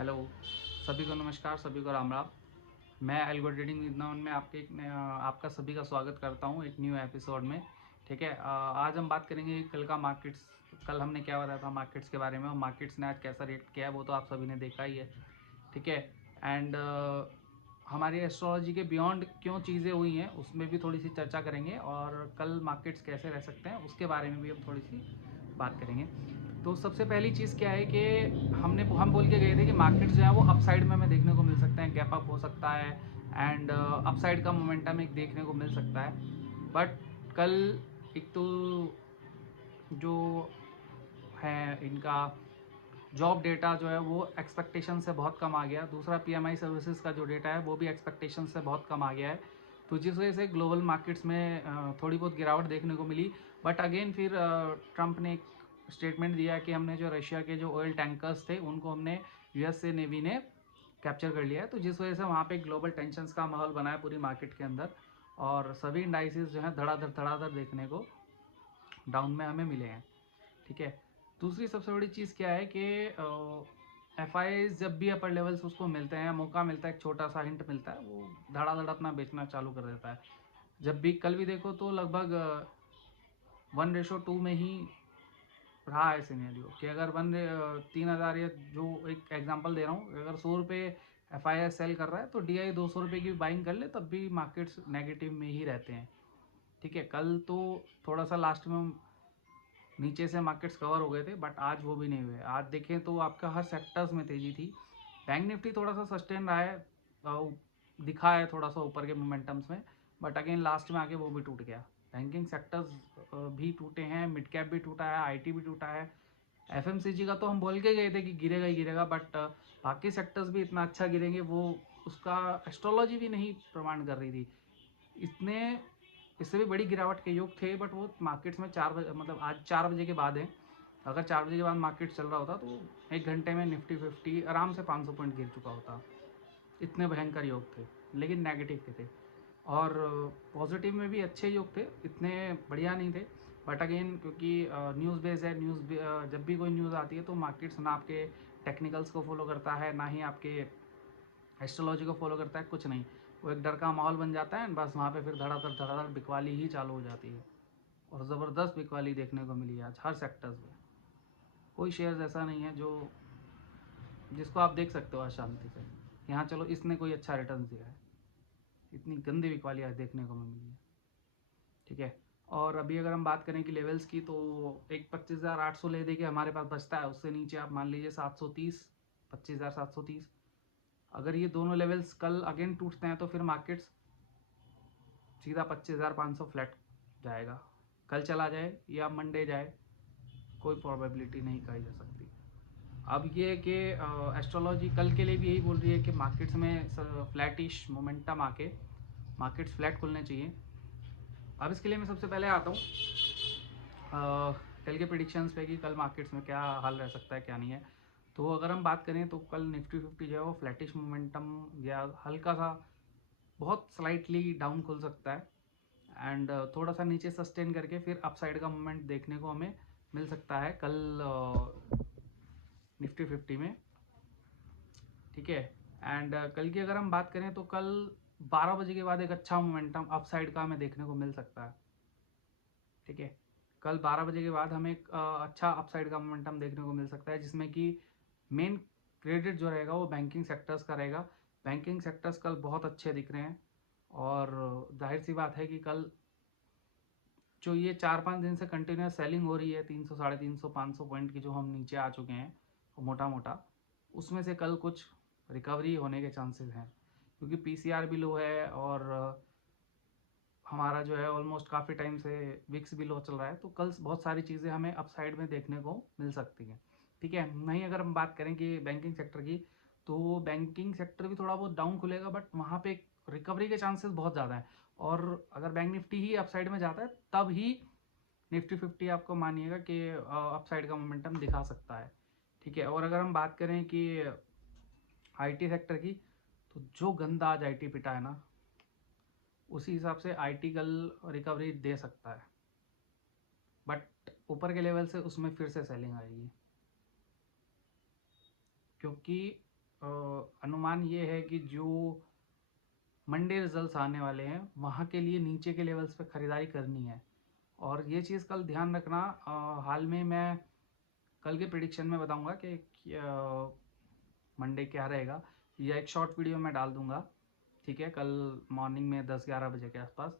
Hello, सभी को नमस्कार, सभी को राम राम। मैं एल्गो ट्रेडिंग विद में आपका सभी का स्वागत करता हूं एक न्यू एपिसोड में। ठीक है, आज हम बात करेंगे कल का मार्केट्स। कल हमने क्या बताया था मार्केट्स के बारे में, और मार्केट्स ने आज कैसा रेट किया है वो तो आप सभी ने देखा ही है। ठीक है, एंड हमारी एस्ट्रोलॉजी के बियॉन्ड क्यों चीज़ें हुई हैं उसमें भी थोड़ी सी चर्चा करेंगे, और कल मार्केट्स कैसे रह सकते हैं उसके बारे में भी हम थोड़ी सी बात करेंगे। तो सबसे पहली चीज़ क्या है कि हम बोल के गए थे कि मार्केट्स जो है वो अपसाइड में हमें देखने को मिल सकते हैं, गैप अप हो सकता है, एंड अपसाइड का मोमेंटम एक देखने को मिल सकता है। बट कल एक तो जो है इनका जॉब डेटा जो है वो एक्सपेक्टेशन से बहुत कम आ गया। दूसरा पीएमआई सर्विसेज का जो डेटा है वो भी एक्सपेक्टेशन से बहुत कम आ गया है, तो जिस वजह से ग्लोबल मार्केट्स में थोड़ी बहुत गिरावट देखने को मिली। बट अगेन फिर ट्रंप ने एक स्टेटमेंट दिया कि हमने जो रशिया के जो ऑयल टैंकर्स थे उनको हमने यूएस से नेवी ने कैप्चर कर लिया है, तो जिस वजह से वहाँ पे ग्लोबल टेंशन्स का माहौल बना है पूरी मार्केट के अंदर, और सभी इंडाइसिस जो है धड़ाधड़ देखने को डाउन में हमें मिले हैं। ठीक है, दूसरी सबसे बड़ी चीज़ क्या है कि एफ आई जब भी अपर लेवल्स उसको मिलते हैं, मौका मिलता है, एक छोटा सा हिंट मिलता है, वो धड़ाधड़ अपना बेचना चालू कर देता है। जब भी कल भी देखो तो लगभग 1:2 में ही रहा है सिनेरियो कि अगर 3,000, या जो एक एग्जांपल दे रहा हूँ, अगर 100 रुपये एफ आई आई सेल कर रहा है तो डी आई 200 रुपये की बाइंग कर ले तब भी मार्केट्स नेगेटिव में ही रहते हैं। ठीक है, कल तो थोड़ा सा लास्ट में नीचे से मार्केट्स कवर हो गए थे, बट आज वो भी नहीं हुए। आज देखें तो आपका हर सेक्टर्स में तेजी थी। बैंक निफ्टी थोड़ा सा सस्टेन रहा है, दिखा है थोड़ा सा ऊपर के मोमेंटम्स में, बट अगेन लास्ट में आके वो भी टूट गया। बैंकिंग सेक्टर्स भी टूटे हैं, मिड कैप भी टूटा है, आईटी भी टूटा है। एफएमसीजी का तो हम बोल के गए थे कि गिरेगा ही गिरेगा, बट बाकी सेक्टर्स भी इतना अच्छा गिरेंगे वो उसका एस्ट्रोलॉजी भी नहीं प्रमाण कर रही थी। इतने इससे भी बड़ी गिरावट के योग थे, बट वो मार्केट्स में 4 बजे, मतलब आज 4 बजे के बाद है। अगर 4 बजे के बाद मार्केट चल रहा होता तो 1 घंटे में निफ्टी 50 आराम से 500 पॉइंट गिर चुका होता। इतने भयंकर योग थे, लेकिन नेगेटिव के थे। और पॉजिटिव में भी अच्छे योग थे, इतने बढ़िया नहीं थे। बट अगेन क्योंकि न्यूज़ बेस्ड है, जब भी कोई न्यूज़ आती है तो मार्केट्स ना आपके टेक्निकल्स को फॉलो करता है, ना ही आपके एस्ट्रोलॉजी को फॉलो करता है, कुछ नहीं। वो एक डर का माहौल बन जाता है, बस वहाँ पे फिर धड़ाधड़ बिकवाली ही चालू हो जाती है, और ज़बरदस्त बिकवाली देखने को मिली आज हर सेक्टर्स में। कोई शेयर्स ऐसा नहीं है जो जिसको आप देख सकते हो आज शांति से यहाँ चलो इसने कोई अच्छा रिटर्न दिया है। इतनी गंदी बिकवाली आज देखने को मिली है। ठीक है, और अभी अगर हम बात करें कि लेवल्स की, तो एक 25,800 ले दे के हमारे पास बचता है, उससे नीचे आप मान लीजिए 730, 25,730। अगर ये दोनों लेवल्स कल अगेन टूटते हैं तो फिर मार्केट्स सीधा 25,500 फ्लैट जाएगा। कल चला जाए या मंडे जाए, कोई प्रोबेबिलिटी नहीं कही जा सकती। अब ये कि एस्ट्रोलॉजी कल के लिए भी यही बोल रही है कि मार्केट्स में फ्लैटिश मोमेंटम आके मार्केट्स फ्लैट खुलने चाहिए। अब इसके लिए मैं सबसे पहले आता हूँ कल के प्रिडिक्शंस पे कि कल मार्केट्स में क्या हाल रह सकता है क्या नहीं है। तो अगर हम बात करें तो कल निफ्टी 50 जो है वो फ्लैटिश मोमेंटम या हल्का सा बहुत स्लाइटली डाउन खुल सकता है, एंड थोड़ा सा नीचे सस्टेन करके फिर अपसाइड का मूवमेंट देखने को हमें मिल सकता है कल निफ्टी 50 में। ठीक है, एंड कल की अगर हम बात करें तो कल 12 बजे के बाद एक अच्छा मोमेंटम अपसाइड का हमें देखने को मिल सकता है। ठीक है, कल 12 बजे के बाद हमें एक अच्छा अपसाइड का मोमेंटम देखने को मिल सकता है, जिसमें कि मेन क्रेडिट जो रहेगा वो बैंकिंग सेक्टर्स का रहेगा। बैंकिंग सेक्टर्स कल बहुत अच्छे दिख रहे हैं, और जाहिर सी बात है कि कल जो ये 4-5 दिन से कंटिन्यूस सेलिंग हो रही है 300, 350, 500 पॉइंट की जो हम नीचे आ चुके हैं मोटा मोटा, उसमें से कल कुछ रिकवरी होने के चांसेस हैं, क्योंकि पीसीआर भी लो है, और हमारा जो है ऑलमोस्ट काफ़ी टाइम से विक्स भी लो चल रहा है, तो कल बहुत सारी चीज़ें हमें अपसाइड में देखने को मिल सकती हैं। ठीक है, नहीं अगर हम बात करें कि बैंकिंग सेक्टर की, तो बैंकिंग सेक्टर भी थोड़ा बहुत डाउन खुलेगा, बट वहाँ पे रिकवरी के चांसेस बहुत ज़्यादा हैं। और अगर बैंक निफ्टी ही अपसाइड में जाता है तब ही निफ्टी 50 आपको मानिएगा कि अपसाइड का मोमेंटम दिखा सकता है। ठीक है, और अगर हम बात करें कि आईटी सेक्टर की, तो जो गंदा आज आईटी पिटा है ना, उसी हिसाब से आईटी कल रिकवरी दे सकता है, बट ऊपर के लेवल से उसमें फिर से सेलिंग आएगी, क्योंकि अनुमान ये है कि जो मंडे रिजल्ट्स आने वाले हैं वहाँ के लिए नीचे के लेवल्स पे ख़रीदारी करनी है। और ये चीज़ कल ध्यान रखना, हाल में मैं कल के प्रिडिक्शन में बताऊंगा कि मंडे क्या रहेगा, या एक शॉर्ट वीडियो में डाल दूंगा, ठीक है, कल मॉर्निंग में 10-11 बजे के आसपास,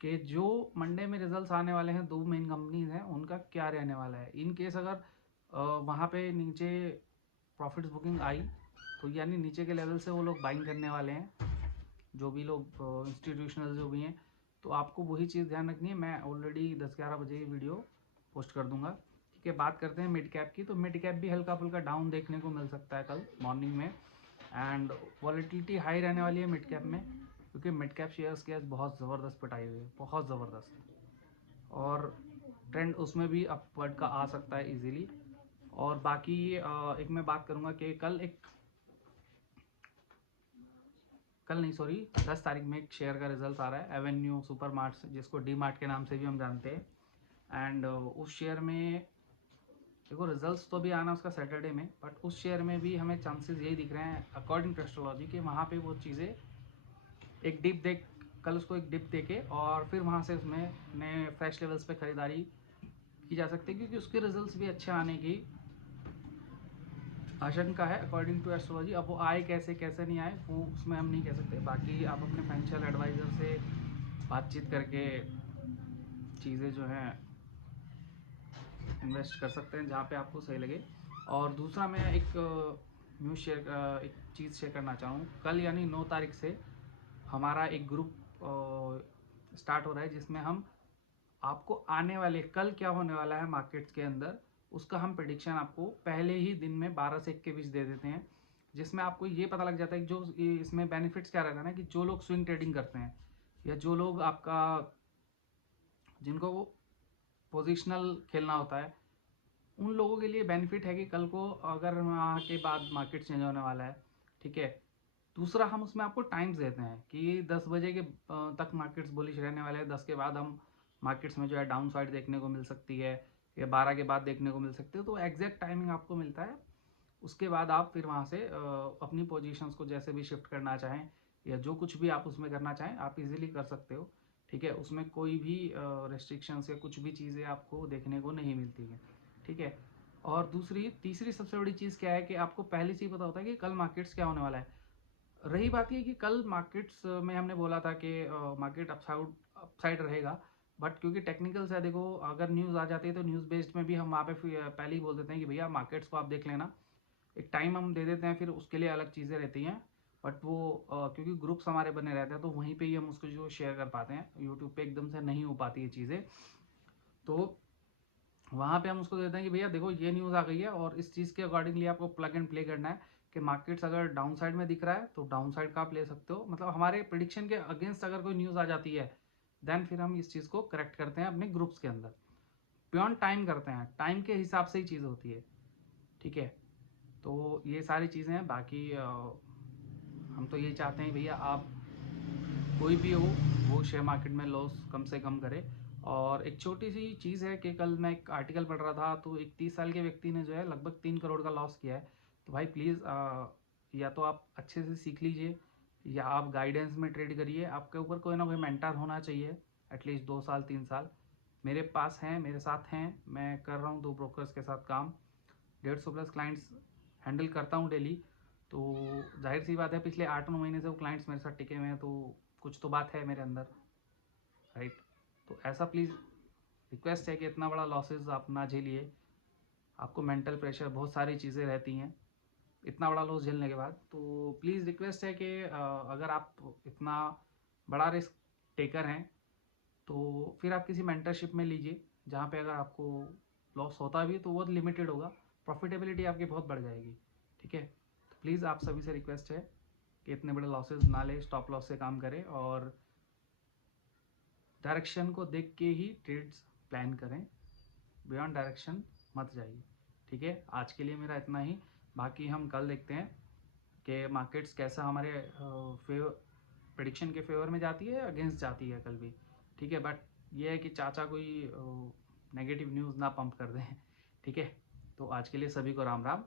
कि जो मंडे में रिजल्ट्स आने वाले हैं 2 मेन कंपनीज हैं उनका क्या रहने वाला है। इन केस अगर वहाँ पे नीचे प्रॉफिट्स बुकिंग आई तो यानी नीचे के लेवल से वो लोग बाइंग करने वाले हैं, जो भी लोग इंस्टीट्यूशनल जो भी हैं। तो आपको वही चीज़ ध्यान रखनी है। मैं ऑलरेडी 10-11 बजे वीडियो पोस्ट कर दूंगा, ठीक है। बात करते हैं मिड कैप की, तो मिड कैप भी हल्का फुल्का डाउन देखने को मिल सकता है कल मॉर्निंग में, एंड वॉलेटिलिटी हाई रहने वाली है मिड कैप में, क्योंकि मिड कैप शेयर्स की आज बहुत ज़बरदस्त पिटाई हुई है, बहुत ज़बरदस्त, और ट्रेंड उसमें भी अपवर्ड का आ सकता है इजीली। और बाकी एक मैं बात करूंगा कि कल नहीं, सॉरी, 10 तारीख में एक शेयर का रिजल्ट आ रहा है, एवेन्यू सुपर मार्ट, जिसको डी मार्ट के नाम से भी हम जानते हैं। एंड उस शेयर में देखो रिजल्ट्स तो भी आना उसका सैटरडे में, बट उस शेयर में भी हमें चांसेस यही दिख रहे हैं अकॉर्डिंग टू एस्ट्रोलॉजी कि वहाँ पे वो चीज़ें एक डिप देख, कल उसको एक डिप देके और फिर वहाँ से उसमें नए फ्रेश लेवल्स पे खरीदारी की जा सकती है, क्योंकि उसके रिजल्ट्स भी अच्छे आने की आशंका है अकॉर्डिंग टू एस्ट्रोलॉजी। अब वो आए कैसे कैसे नहीं आए वो उसमें हम नहीं कह सकते, बाकी आप अपने फाइनेंशियल एडवाइज़र से बातचीत करके चीज़ें जो हैं इन्वेस्ट कर सकते हैं जहाँ पे आपको सही लगे। और दूसरा मैं एक न्यूज़ शेयर, एक चीज़ शेयर करना चाहूँ। कल यानी 9 तारीख से हमारा एक ग्रुप स्टार्ट हो रहा है, जिसमें हम आपको आने वाले कल क्या होने वाला है मार्केट्स के अंदर उसका हम प्रेडिक्शन आपको पहले ही दिन में 12 से 1 के बीच दे देते हैं, जिसमें आपको ये पता लग जाता है कि जो इसमें बेनिफिट्स क्या रहता है ना, कि जो लोग स्विंग ट्रेडिंग करते हैं या जो लोग आपका जिनको वो पोजिशनल खेलना होता है, उन लोगों के लिए बेनिफिट है कि कल को अगर वहाँ के बाद मार्केट चेंज होने वाला है, ठीक है। दूसरा, हम उसमें आपको टाइम्स देते हैं कि 10 बजे के तक मार्केट्स बुलिश रहने वाले हैं, 10 के बाद हम मार्केट्स में जो है डाउन साइड देखने को मिल सकती है, या 12 के बाद देखने को मिल सकती है। तो एग्जैक्ट टाइमिंग आपको मिलता है, उसके बाद आप फिर वहाँ से अपनी पोजीशंस को जैसे भी शिफ्ट करना चाहें या जो कुछ भी आप उसमें करना चाहें आप इजीली कर सकते हो, ठीक है। उसमें कोई भी रेस्ट्रिक्शंस या कुछ भी चीज़ें आपको देखने को नहीं मिलती है, ठीक है। और तीसरी सबसे बड़ी चीज़ क्या है कि आपको पहले से ही पता होता है कि कल मार्केट्स क्या होने वाला है। रही बात ये कि कल मार्केट्स में हमने बोला था कि मार्केट अपसाइड रहेगा, बट क्योंकि टेक्निकल से देखो अगर न्यूज़ आ जाती है तो न्यूज़ बेस्ड में भी हम वहाँ पे पहले ही बोल देते हैं कि भैया मार्केट्स को आप देख लेना, एक टाइम हम दे देते हैं, फिर उसके लिए अलग चीज़ें रहती हैं। बट वो क्योंकि ग्रुप्स हमारे बने रहते हैं तो वहीं पे ही हम उसको जो शेयर कर पाते हैं, यूट्यूब पे एकदम से नहीं हो पाती ये चीज़ें, तो वहाँ पे हम उसको देते हैं कि भैया देखो ये न्यूज़ आ गई है और इस चीज़ के अकॉर्डिंगली आपको प्लग एंड प्ले करना है कि मार्केट्स अगर डाउन साइड में दिख रहा है तो डाउन साइड का आप ले सकते हो, मतलब हमारे प्रिडिक्शन के अगेंस्ट अगर कोई न्यूज़ आ जाती है देन फिर हम इस चीज़ को करेक्ट करते हैं अपने ग्रुप्स के अंदर, बियॉन्ड टाइम करते हैं, टाइम के हिसाब से ही चीज़ होती है, ठीक है। तो ये सारी चीज़ें हैं। बाकी हम तो ये चाहते हैं भैया आप कोई भी हो वो शेयर मार्केट में लॉस कम से कम करे। और एक छोटी सी चीज़ है कि कल मैं एक आर्टिकल पढ़ रहा था तो एक 30 साल के व्यक्ति ने जो है लगभग 3 करोड़ का लॉस किया है। तो भाई प्लीज़ या तो आप अच्छे से सीख लीजिए या आप गाइडेंस में ट्रेड करिए, आपके ऊपर कोई ना कोई मेंटर होना चाहिए, एटलीस्ट 2 साल 3 साल। मेरे पास हैं, मेरे साथ हैं, मैं कर रहा हूँ 2 ब्रोकर्स के साथ काम, 150 प्लस क्लाइंट्स हैंडल करता हूँ डेली। तो जाहिर सी बात है पिछले 8-9 महीने से वो क्लाइंट्स मेरे साथ टिके हुए हैं, तो कुछ तो बात है मेरे अंदर, राइट। तो ऐसा प्लीज़ रिक्वेस्ट है कि इतना बड़ा लॉसेस आप ना झेलिए, आपको मेंटल प्रेशर बहुत सारी चीज़ें रहती हैं इतना बड़ा लॉस झेलने के बाद। तो प्लीज़ रिक्वेस्ट है कि अगर आप इतना बड़ा रिस्क टेकर हैं तो फिर आप किसी मेंटरशिप में लीजिए, जहाँ पे अगर आपको लॉस होता भी तो बहुत लिमिटेड होगा, प्रॉफिटेबिलिटी आपकी बहुत बढ़ जाएगी, ठीक है। तो प्लीज़ आप सभी से रिक्वेस्ट है कि इतने बड़े लॉसेस ना ले, स्टॉप लॉस से काम करें और डायरेक्शन को देख के ही ट्रेड्स प्लान करें, बियॉन्ड डायरेक्शन मत जाइए, ठीक है। आज के लिए मेरा इतना ही, बाकी हम कल देखते हैं कि मार्केट्स कैसा हमारे प्रेडिक्शन के फेवर में जाती है, अगेंस्ट जाती है कल भी, ठीक है। बट ये है कि चाचा कोई नेगेटिव न्यूज़ ना पंप कर दें, ठीक है। तो आज के लिए सभी को राम राम।